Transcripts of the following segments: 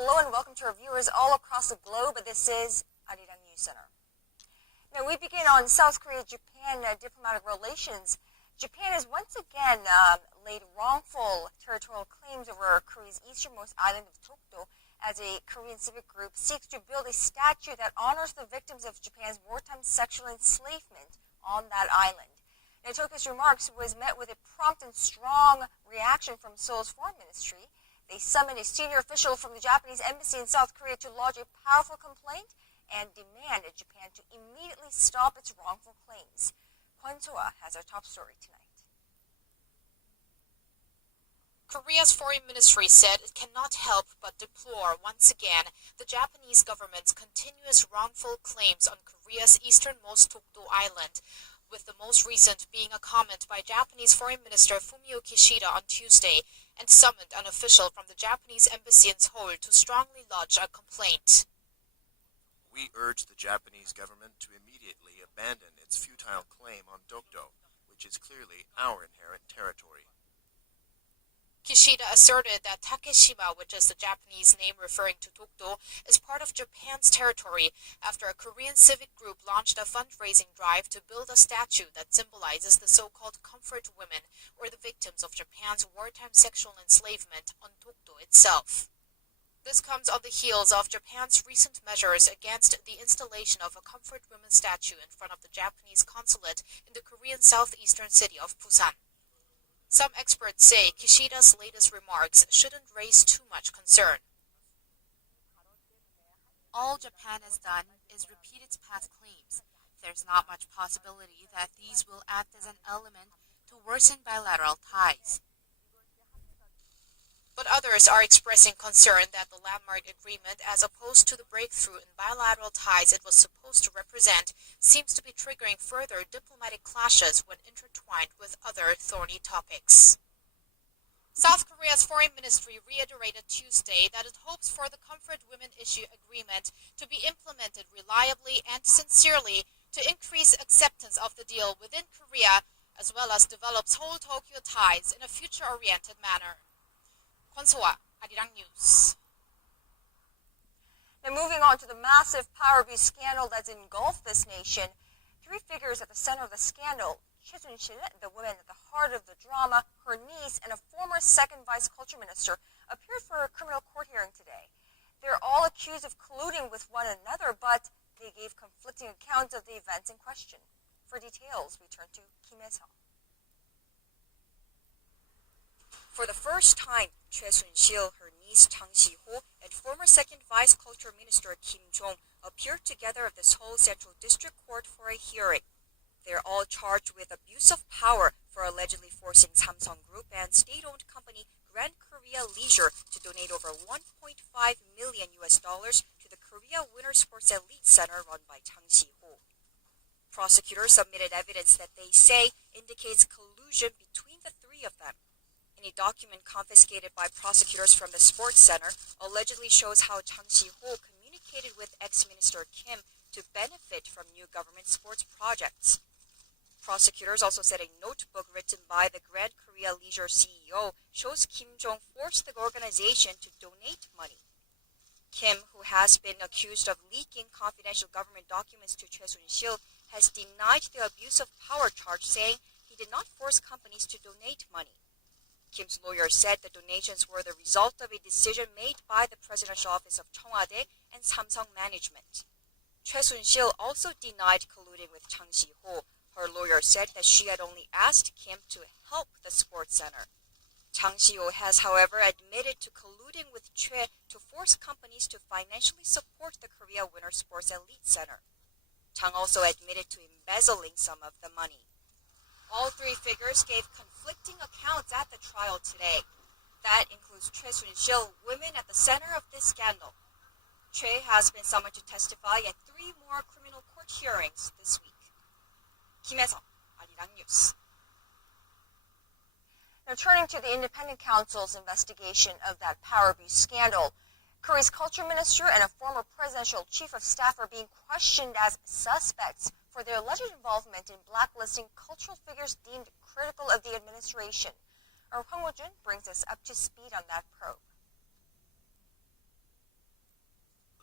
Hello and welcome to our viewers all across the globe. This is Arirang News Center. Now we begin on South Korea-Japan diplomatic relations. Japan has once again laid wrongful territorial claims over Korea's easternmost island of Dokdo as a Korean civic group seeks to build a statue that honors the victims of Japan's wartime sexual enslavement on that island. Now, Tokyo's remarks was met with a prompt and strong reaction from Seoul's foreign ministry. They summoned a senior official from the Japanese embassy in South Korea to lodge a powerful complaint and demanded Japan to immediately stop its wrongful claims. Kwon So-ah has our top story tonight. Korea's foreign ministry said it cannot help but deplore once again the Japanese government's continuous wrongful claims on Korea's easternmost Dokdo Island, with the most recent being a comment by Japanese Foreign Minister Fumio Kishida on Tuesday, and summoned an official from the Japanese embassy in Seoul to strongly lodge a complaint. We urge the Japanese government to immediately abandon its futile claim on Dokdo, which is clearly our inherent territory. Kishida asserted that Takeshima, which is the Japanese name referring to Dokdo, is part of Japan's territory after a Korean civic group launched a fundraising drive to build a statue that symbolizes the so-called comfort women, or the victims of Japan's wartime sexual enslavement, on Dokdo itself. This comes on the heels of Japan's recent measures against the installation of a comfort women statue in front of the Japanese consulate in the Korean southeastern city of Busan. Some experts say Kishida's latest remarks shouldn't raise too much concern. All Japan has done is repeat its past claims. There's not much possibility that these will act as an element to worsen bilateral ties. But others are expressing concern that the landmark agreement, as opposed to the breakthrough in bilateral ties it was supposed to represent, seems to be triggering further diplomatic clashes when intertwined with other thorny topics. South Korea's foreign ministry reiterated Tuesday that it hopes for the Comfort Women Issue agreement to be implemented reliably and sincerely to increase acceptance of the deal within Korea, as well as develop Seoul-Tokyo ties in a future-oriented manner. Kwon So-ah, Arirang News. Now moving on to the massive power abuse scandal that's engulfed this nation, three figures at the center of the scandal, Choi Soon-sil, the woman at the heart of the drama, her niece, and a former second vice culture minister, appeared for a criminal court hearing today. They're all accused of colluding with one another, but they gave conflicting accounts of the events in question. For details, we turn to Kim Hae-seo. For the first time, Choi Soon-sil, her niece Chang Si-ho, and former second vice culture minister Kim Jong appeared together at the Seoul Central District Court for a hearing. They are all charged with abuse of power for allegedly forcing Samsung Group and state-owned company Grand Korea Leisure to donate over $1.5 million to the Korea Winter Sports Elite Center run by Chang Si-ho. Prosecutors submitted evidence that they say indicates collusion between the three of them. And a document confiscated by prosecutors from the sports center allegedly shows how Chang Si-ho communicated with ex-minister Kim to benefit from new government sports projects. Prosecutors also said a notebook written by the Grand Korea Leisure CEO shows Kim Jong forced the organization to donate money. Kim, who has been accused of leaking confidential government documents to Choi Soon-sil, has denied the abuse of power charge, saying he did not force companies to donate money. Kim's lawyer said the donations were the result of a decision made by the Presidential Office of Cheongwade and Samsung management. Choi Soon-sil also denied colluding with Chang Si-ho. Her lawyer said that she had only asked Kim to help the sports center. Chang Si-ho has, however, admitted to colluding with Choi to force companies to financially support the Korea Winter Sports Elite Center. Chang also admitted to embezzling some of the money. All three figures gave conflicting accounts at the trial today. That includes Choi Soon-sil, women at the center of this scandal. Choi has been summoned to testify at 3 more criminal court hearings this week. Kim Hae-seo, Arirang News. Now turning to the Independent Counsel's investigation of that power abuse scandal, Korea's culture minister and a former presidential chief of staff are being questioned as suspects for their alleged involvement in blacklisting cultural figures deemed critical of the administration. Our Hwang Ho-jun brings us up to speed on that probe.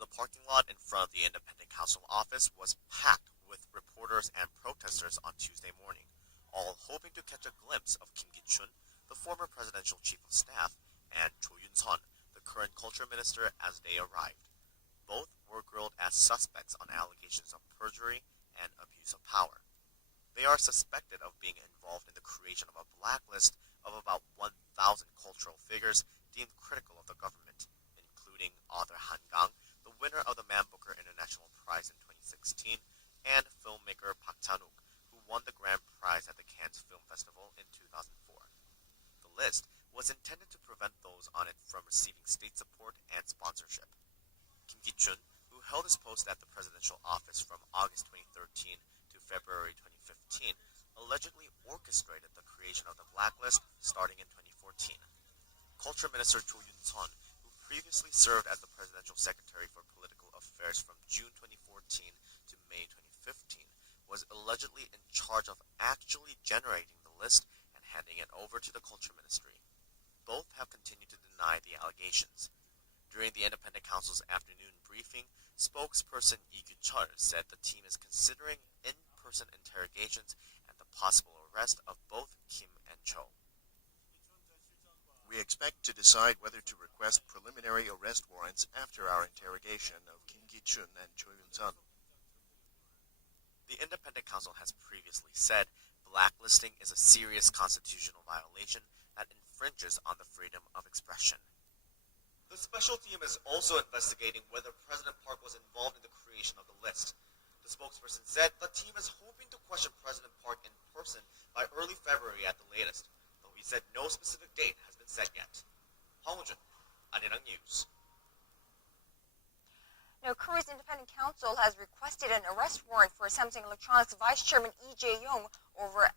The parking lot in front of the Independent Council office was packed with reporters and protesters on Tuesday morning, all hoping to catch a glimpse of Kim Ki-chun, the former presidential chief of staff, and Cho Yun-sun, the current culture minister, as they arrived. Both were grilled as suspects on allegations of perjury and abuse of power. They are suspected of being involved in the creation of a blacklist of about 1,000 cultural figures deemed critical of the government, including author Han Gang, the winner of the Man Booker International Prize in 2016, and filmmaker Park Chan-wook, who won the grand prize at the Cannes Film Festival in 2004. The list was intended to prevent those on it from receiving state support and sponsorship. Kim Ki-chun, who held his post at the presidential office from August 2013 to February 2015, allegedly orchestrated the creation of the blacklist starting in 2014. Culture Minister Cho Yun-sun, who previously served as the presidential secretary for political affairs from June 2014 to May 2015, was allegedly in charge of actually generating the list and handing it over to the Culture Ministry. Both have continued to deny the allegations. During the Independent Council's afternoon briefing, spokesperson Lee Kyu-chul said the team is considering in-person interrogations and the possible arrest of both Kim and Cho. We expect to decide whether to request preliminary arrest warrants after our interrogation of Kim Ki-chun and Cho Yun-sun. The Independent Council has previously said blacklisting is a serious constitutional violation that infringes on the freedom of expression. The special team is also investigating whether President Park was involved in the creation of the list. The spokesperson said the team is hoping to question President Park in person by early February at the latest, though he said no specific date has been set yet. Hwang Woo-jun, Arirang News. Now, Korea's Independent Council has requested an arrest warrant for Samsung Electronics Vice Chairman Lee Jae-yong over